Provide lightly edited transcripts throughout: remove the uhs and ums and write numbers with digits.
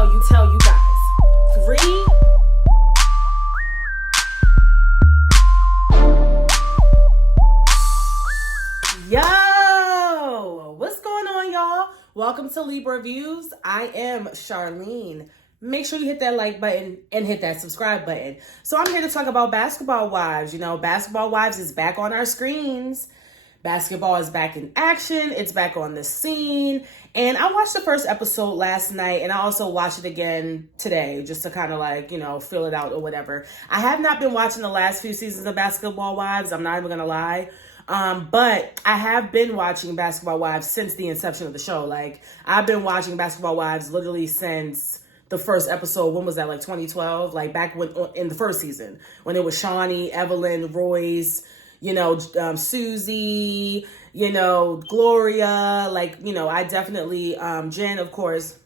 tell you guys. 3. Yo, what's going on, y'all? Welcome to Libra Reviews. I am Charlene. Make sure you hit that like button and hit that subscribe button. So I'm here to talk about Basketball Wives. You know, Basketball Wives is back on our screens. Basketball is back in action. It's back on the scene. And I watched the first episode last night, and I also watched it again today just to kind of like, you know, fill it out or whatever. I have not been watching the last few seasons of Basketball Wives. I'm not even going to lie. But I have been watching Basketball Wives since the inception of the show. Like, I've been watching Basketball Wives literally since the first episode. When was that? Like 2012? Like back when in the first season when it was Shawnee, Evelyn, Royce, you know, Susie, you know, Gloria, like, you know, I definitely, Jen, of course.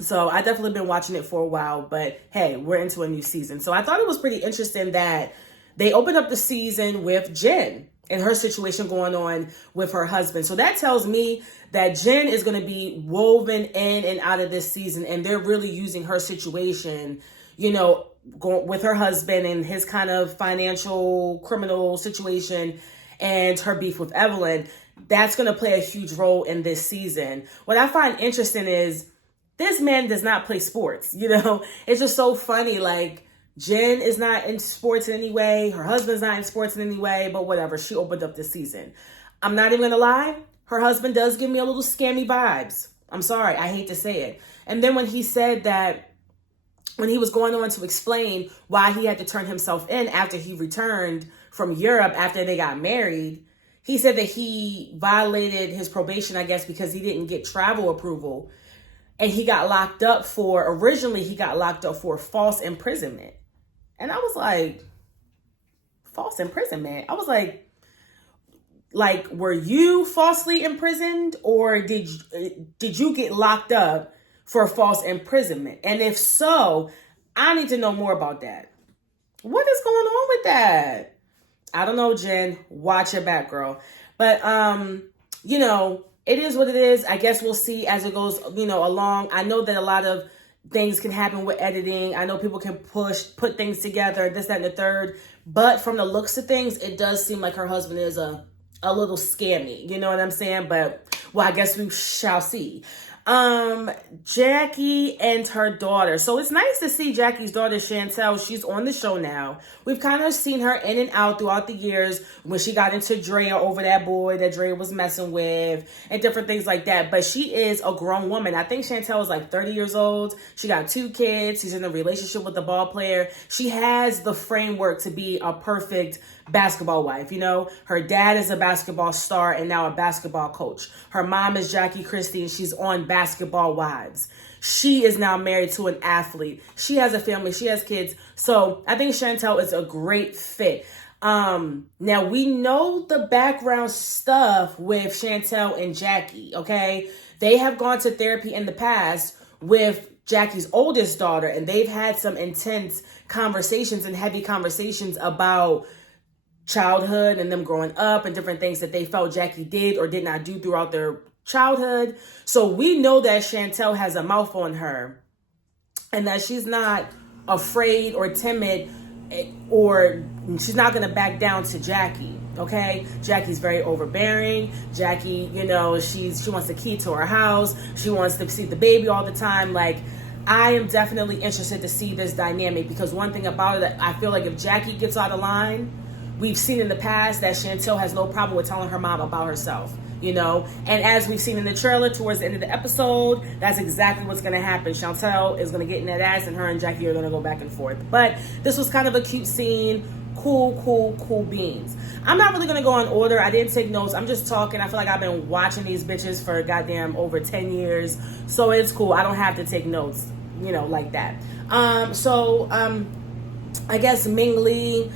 So I definitely been watching it for a while, but hey, we're into a new season. So I thought it was pretty interesting that they opened up the season with Jen and her situation going on with her husband. So that tells me that Jen is going to be woven in and out of this season, and they're really using her situation, you know, going with her husband and his kind of financial criminal situation and her beef with Evelyn. That's going to play a huge role in this season. What I find interesting is this man does not play sports. You know, it's just so funny. Like, Jen is not in sports in any way. Her husband's not in sports in any way, but whatever. She opened up this season. I'm not even going to lie. Her husband does give me a little scammy vibes. I'm sorry. I hate to say it. And then when he said that, when he was going on to explain why he had to turn himself in after he returned from Europe after they got married, he said that he violated his probation, I guess, because he didn't get travel approval. And he got locked up originally he got locked up for false imprisonment. And I was like, false imprisonment? I was like, were you falsely imprisoned, or did you get locked up for false imprisonment? And if so, I need to know more about that. What is going on with that? I don't know, Jen. Watch your back, girl. But, you know, it is what it is. I guess we'll see as it goes, you know, along. I know that a lot of things can happen with editing. I know people can put things together, this, that, and the third. But from the looks of things, it does seem like her husband is a little scammy. You know what I'm saying? But, well, I guess we shall see. Jackie and her daughter. So it's nice to see Jackie's daughter, Chantel. She's on the show now. We've kind of seen her in and out throughout the years when she got into Drea over that boy that Drea was messing with and different things like that. But she is a grown woman. I think Chantel is like 30 years old. She got 2 kids. She's in a relationship with the ball player. She has the framework to be a perfect basketball wife. You know, her dad is a basketball star and now a basketball coach. Her mom is Jackie Christie and she's on Basketball Wives. She is now married to an athlete. She has a family. She has kids. So I think Chantel is a great fit. Now we know the background stuff with Chantel and Jackie, okay? They have gone to therapy in the past with Jackie's oldest daughter, and they've had some intense conversations and heavy conversations about childhood and them growing up and different things that they felt Jackie did or did not do throughout their childhood. So we know that Chantel has a mouth on her and that she's not afraid or timid, or she's not going to back down to Jackie. Okay. Jackie's very overbearing. Jackie, you know, she wants the key to her house. She wants to see the baby all the time. Like, I am definitely interested to see this dynamic, because one thing about it, I feel like if Jackie gets out of line, we've seen in the past that Chantel has no problem with telling her mom about herself, you know? And as we've seen in the trailer towards the end of the episode, that's exactly what's going to happen. Chantel is going to get in that ass and her and Jackie are going to go back and forth. But this was kind of a cute scene. Cool beans. I'm not really going to go in order. I didn't take notes. I'm just talking. I feel like I've been watching these bitches for goddamn over 10 years. So it's cool. I don't have to take notes, you know, like that. I guess Ming Lee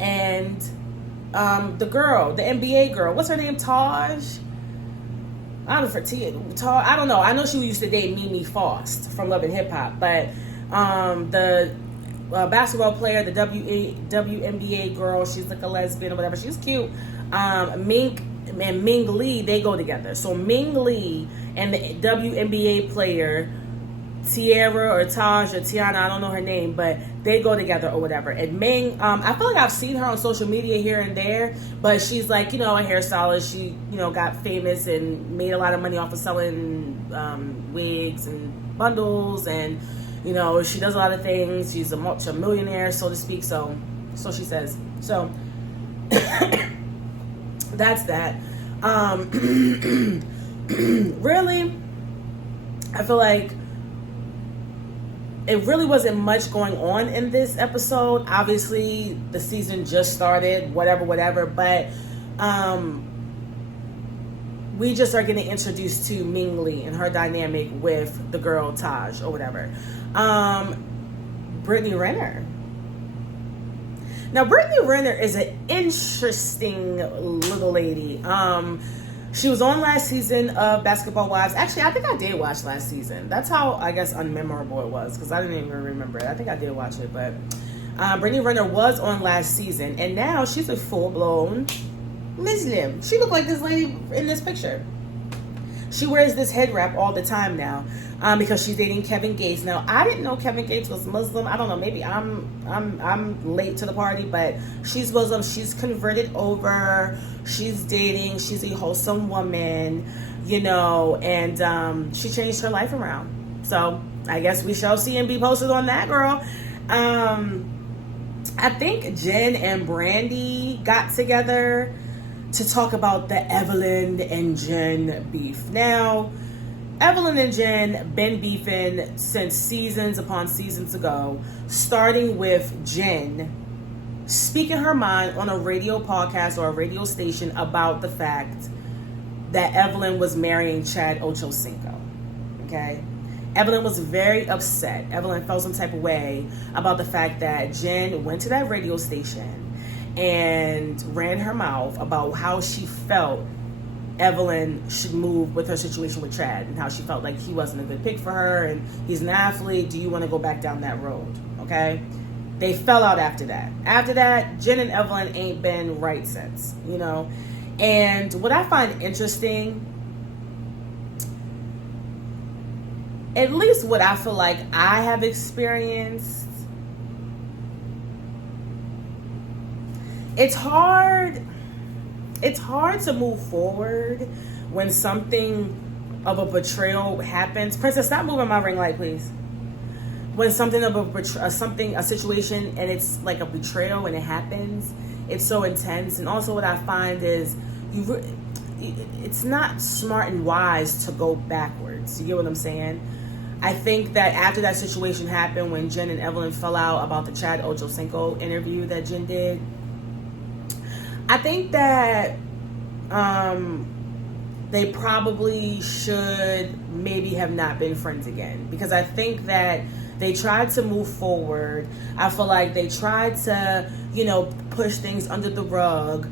and the girl, the NBA girl, what's her name? Taj? I don't know. I know she used to date Mimi Faust from Love and Hip Hop, but the basketball player, the WNBA girl, she's like a lesbian or whatever. She's cute. Ming and Ming Lee, they go together. So Ming Lee and the WNBA player Tierra or Taj or Tiana, I don't know her name, but they go together or whatever. And Ming, I feel like I've seen her on social media here and there, but she's like, you know, a hairstylist. She, you know, got famous and made a lot of money off of selling wigs and bundles, and, you know, she does a lot of things. She's a multi-millionaire, so to speak, so she says. So that's that. Really, I feel like it really wasn't much going on in this episode. Obviously, the season just started, whatever, but we just are getting introduced to Ming Lee and her dynamic with the girl Taj or whatever. Brittney Renner. Now, Brittney Renner is an interesting little lady. She was on last season of Basketball Wives. Actually, I think I did watch last season. That's how, I guess, unmemorable it was, because I didn't even remember it. I think I did watch it, but Brittney Renner was on last season, and now she's a full-blown Muslim. She looked like this lady in this picture. She wears this head wrap all the time now, because she's dating Kevin Gates. Now, I didn't know Kevin Gates was Muslim. I don't know. Maybe I'm late to the party, but she's Muslim. She's converted over. She's dating. She's a wholesome woman, you know, and she changed her life around. So I guess we shall see and be posted on that, girl. I think Jen and Brandy got together to talk about the Evelyn and Jen beef. Now, Evelyn and Jen been beefing since seasons upon seasons ago, starting with Jen speaking her mind on a radio podcast or a radio station about the fact that Evelyn was marrying Chad Ochocinco. Okay? Evelyn was very upset. Evelyn felt some type of way about the fact that Jen went to that radio station and ran her mouth about how she felt Evelyn should move with her situation with Chad, and how she felt like he wasn't a good pick for her, and he's an athlete. Do you want to go back down that road? Okay? They fell out after that. After that, Jen and Evelyn ain't been right since, you know? And what I find interesting, at least what I feel like I have experienced, it's hard to move forward when something of a betrayal happens. Princess, stop moving my ring light, please. When something of a situation, and it's like a betrayal and it happens, it's so intense. And also what I find is it's not smart and wise to go backwards. You get what I'm saying? I think that after that situation happened, when Jen and Evelyn fell out about the Chad Ochocinco interview that Jen did, I think that they probably should maybe have not been friends again, because I think that they tried to move forward. I feel like they tried to, you know, push things under the rug,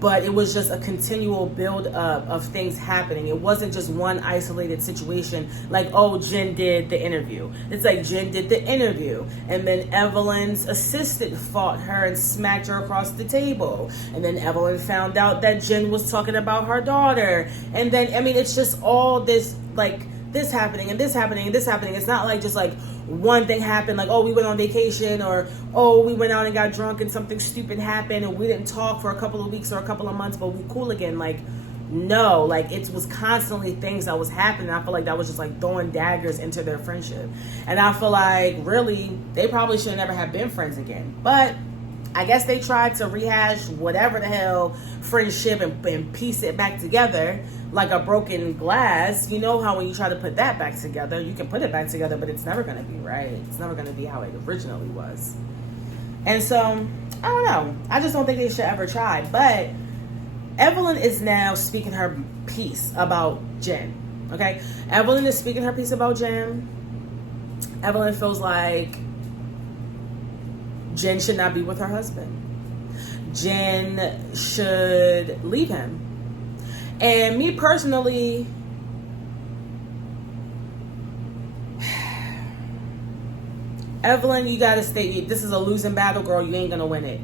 but it was just a continual build up of things happening. It wasn't just one isolated situation like, oh, Jen did the interview. It's like Jen did the interview, and then Evelyn's assistant fought her and smacked her across the table. And then Evelyn found out that Jen was talking about her daughter. And then, I mean, it's just all this, like, this happening and this happening and this happening. It's not like just like one thing happened, like, oh, we went on vacation, or oh, we went out and got drunk and something stupid happened and we didn't talk for a couple of weeks or a couple of months, but we cool again. Like, no, like, it was constantly things that was happening. I feel like that was just like throwing daggers into their friendship. And I feel like really they probably should never have been friends again. But I guess they tried to rehash whatever the hell friendship and piece it back together like a broken glass. You know how when you try to put that back together, you can put it back together, but it's never going to be right. It's never going to be how it originally was. And so, I don't know. I just don't think they should ever try. But Evelyn is now speaking her piece about Jen. Okay? Evelyn is speaking her piece about Jen. Evelyn feels like Jen should not be with her husband. Jen should leave him. And me personally, Evelyn, you gotta stay. This is a losing battle, girl. You ain't gonna win it.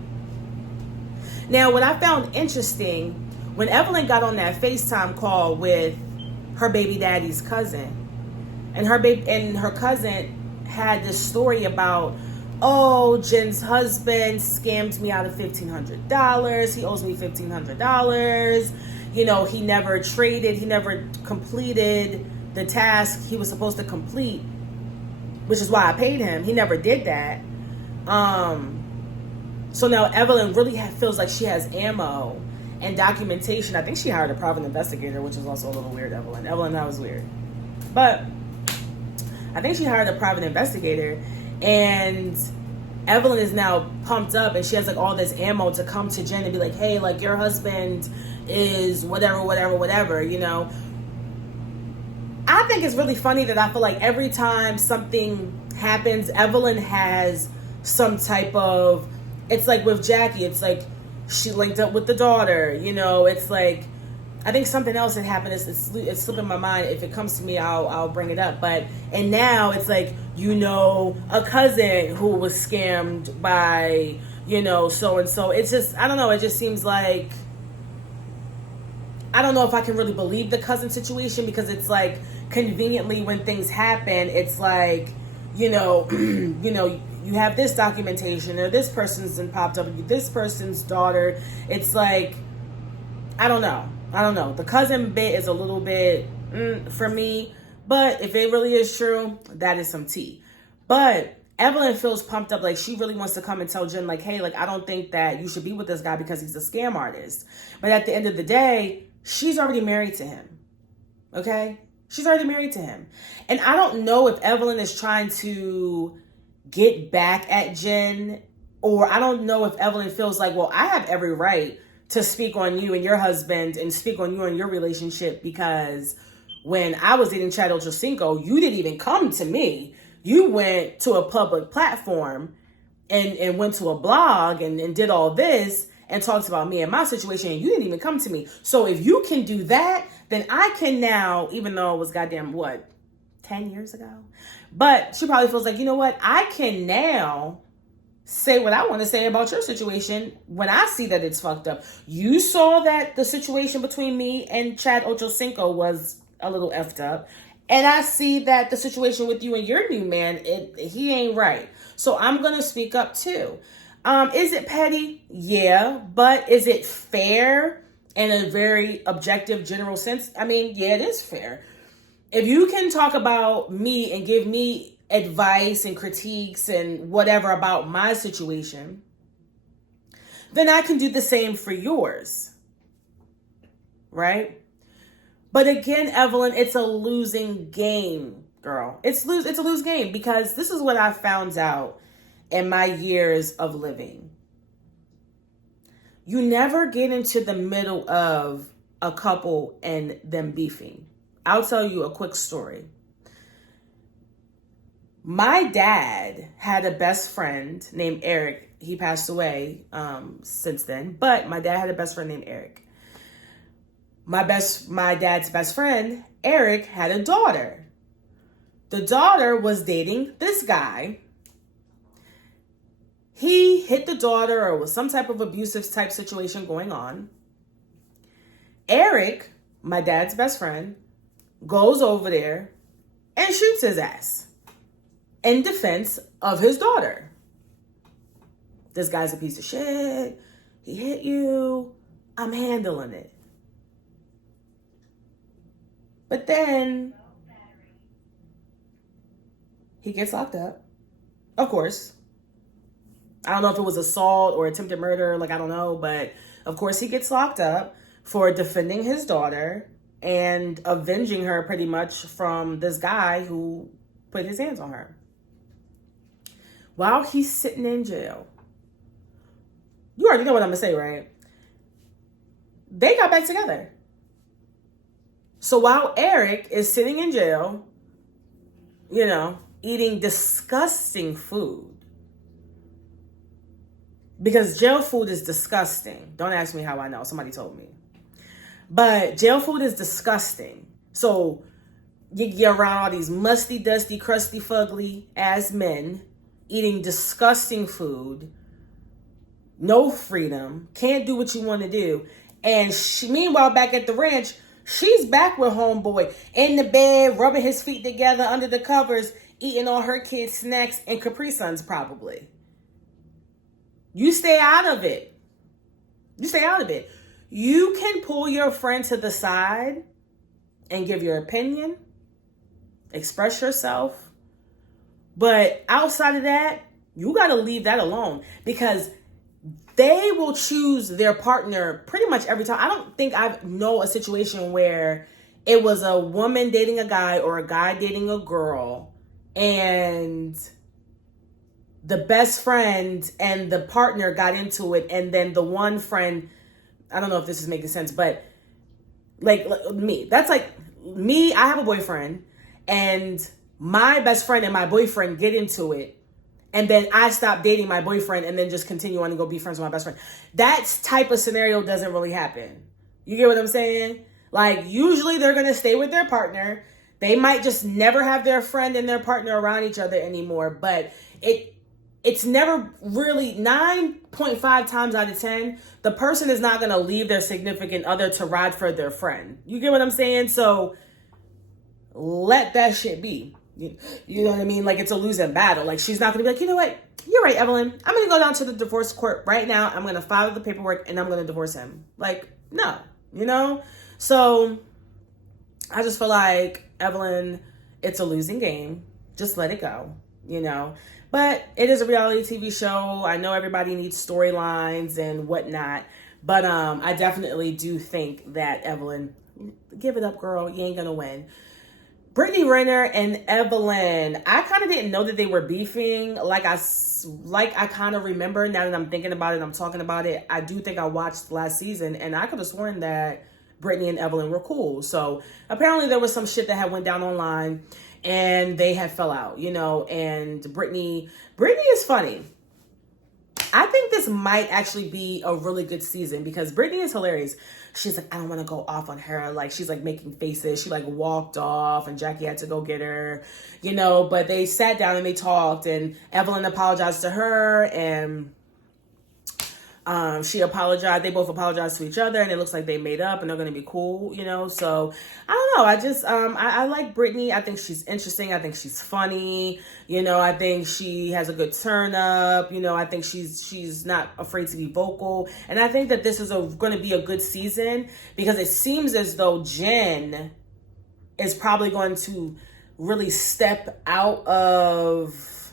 Now, what I found interesting, when Evelyn got on that FaceTime call with her baby daddy's cousin, And her baby and her cousin had this story about, oh, Jen's husband scammed me out of $1,500. He owes me $1,500. You know, he never traded, he never completed the task he was supposed to complete, which is why I paid him. He never did that. So now Evelyn really feels like she has ammo and documentation. I think she hired a private investigator, which is also a little weird, Evelyn. Evelyn, that was weird. But I think she hired a private investigator, and Evelyn is now pumped up, and she has like all this ammo to come to Jen and be like, hey, like your husband is whatever, you know. I think it's really funny that I feel like every time something happens, Evelyn has some type of, it's like with Jackie, it's like she linked up with the daughter, you know. It's like, I think something else that happened, it's slipping my mind. If it comes to me, I'll bring it up. But, and now it's like, you know, a cousin who was scammed by, you know, so-and-so. It's just, I don't know, it just seems like, I don't know if I can really believe the cousin situation, because it's like, conveniently when things happen, it's like, you know, you have this documentation, or this person's been popped up, this person's daughter. It's like, I don't know. The cousin bit is a little bit for me, but if it really is true, that is some tea. But Evelyn feels pumped up, like she really wants to come and tell Jen, like, hey, like, I don't think that you should be with this guy because he's a scam artist. But at the end of the day, she's already married to him. Okay? She's already married to him. And I don't know if Evelyn is trying to get back at Jen, or I don't know if Evelyn feels like, well, I have every right to speak on you and your husband and speak on you and your relationship, because when I was dating Chad Ochocinco, you didn't even come to me. You went to a public platform and went to a blog and did all this and talked about me and my situation, and you didn't even come to me. So if you can do that, then I can now, even though it was goddamn, 10 years ago? But she probably feels like, you know what? I can now say what I want to say about your situation when I see that it's fucked up. You saw that the situation between me and Chad Ochocinco was a little effed up. And I see that the situation with you and your new man, he ain't right. So I'm going to speak up too. Is it petty? Yeah. But is it fair in a very objective, general sense? I mean, yeah, it is fair. If you can talk about me and give me advice and critiques and whatever about my situation, then I can do the same for yours. Right? But again, Evelyn, it's a losing game, girl. It's a lose game, because this is what I found out in my years of living. You never get into the middle of a couple and them beefing. I'll tell you a quick story. My dad had a best friend named Eric. He passed away since then, but my dad had a best friend named Eric. My dad's best friend, Eric, had a daughter. The daughter was dating this guy. He hit the daughter, or was some type of abusive type situation going on. Eric, my dad's best friend, goes over there and shoots his ass in defense of his daughter. This guy's a piece of shit. He hit you. I'm handling it. But then he gets locked up. Of course. I don't know if it was assault or attempted murder. Like, I don't know. But of course he gets locked up for defending his daughter and avenging her pretty much from this guy who put his hands on her. While he's sitting in jail, you already know what I'm going to say, right? They got back together. So while Eric is sitting in jail, you know, eating disgusting food, because jail food is disgusting. Don't ask me how I know. Somebody told me. But jail food is disgusting. So you get around all these musty, dusty, crusty, fugly ass men eating disgusting food, no freedom, can't do what you want to do. And meanwhile, back at the ranch, She's back with homeboy in the bed, rubbing his feet together under the covers, eating all her kids' snacks and Capri Suns probably. You stay out of it. You stay out of it. You can pull your friend to the side and give your opinion, express yourself. But outside of that, you got to leave that alone because they will choose their partner pretty much every time. I don't think I know a situation where it was a woman dating a guy or a guy dating a girl and the best friend and the partner got into it, and then the one friend, I don't know if this is making sense, but like me, that's like me. I have a boyfriend and my best friend and my boyfriend get into it, and then I stop dating my boyfriend and then just continue on and go be friends with my best friend. That type of scenario doesn't really happen. You get what I'm saying? Like, usually they're going to stay with their partner. They might just never have their friend and their partner around each other anymore, but it's never really 9.5 times out of 10, the person is not going to leave their significant other to ride for their friend. You get what I'm saying? So let that shit be. You know what I mean? Like, it's a losing battle. Like, she's not going to be like, you know what? You're right, Evelyn. I'm going to go down to the divorce court right now. I'm going to file the paperwork and I'm going to divorce him. Like, no, you know? So I just feel like, Evelyn, it's a losing game. Just let it go, you know? But it is a reality TV show. I know everybody needs storylines and whatnot. But I definitely do think that, Evelyn, give it up, girl. You ain't going to win. Brittney Renner and Evelyn, I kind of didn't know that they were beefing. Like I kind of remember now that I'm thinking about it, I'm talking about it. I do think I watched last season and I could have sworn that Brittney and Evelyn were cool. So apparently there was some shit that had went down online and they had fell out, you know, and Brittney is funny. I think this might actually be a really good season because Brittney is hilarious. She's like, I don't want to go off on her. Like, she's like making faces. She like walked off and Jackie had to go get her, you know, but they sat down and they talked and Evelyn apologized to her and she apologized. They both apologized to each other and it looks like they made up and they're going to be cool, you know? So I don't know. I just, I like Brittney. I think she's interesting. I think she's funny. You know, I think she has a good turn up. You know, I think she's not afraid to be vocal. And I think that this is going to be a good season because it seems as though Jen is probably going to really step out of,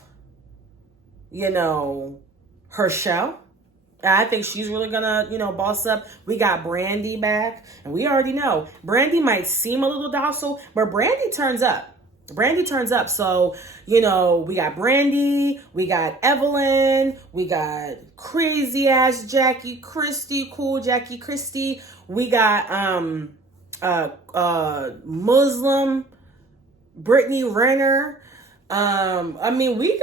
you know, her shell. I think she's really gonna, you know, boss up. We got Brandy back, and we already know Brandy might seem a little docile, but Brandy turns up. Brandy turns up. So, you know, we got Brandy, we got Evelyn, we got crazy ass Jackie Christie, cool Jackie Christie. We got Muslim Brittney Renner. I mean, we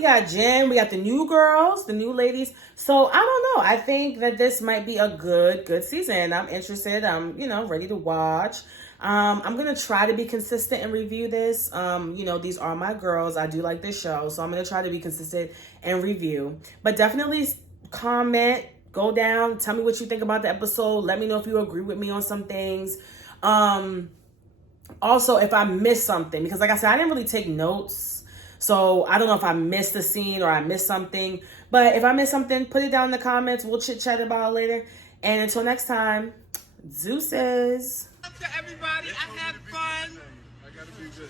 got Jen, we got the new girls, the new ladies. So I don't know. I think that this might be a good season. I'm interested. I'm, you know, ready to watch. I'm going to try to be consistent and review this. You know, these are my girls. I do like this show. So I'm going to try to be consistent and review, but definitely comment, go down, tell me what you think about the episode. Let me know if you agree with me on some things. Also, if I missed something, because like I said, I didn't really take notes. So I don't know if I missed a scene or I missed something. But if I missed something, put it down in the comments. We'll chit chat about it later. And until next time, Zeus says. Up to everybody. I had fun. I gotta be good.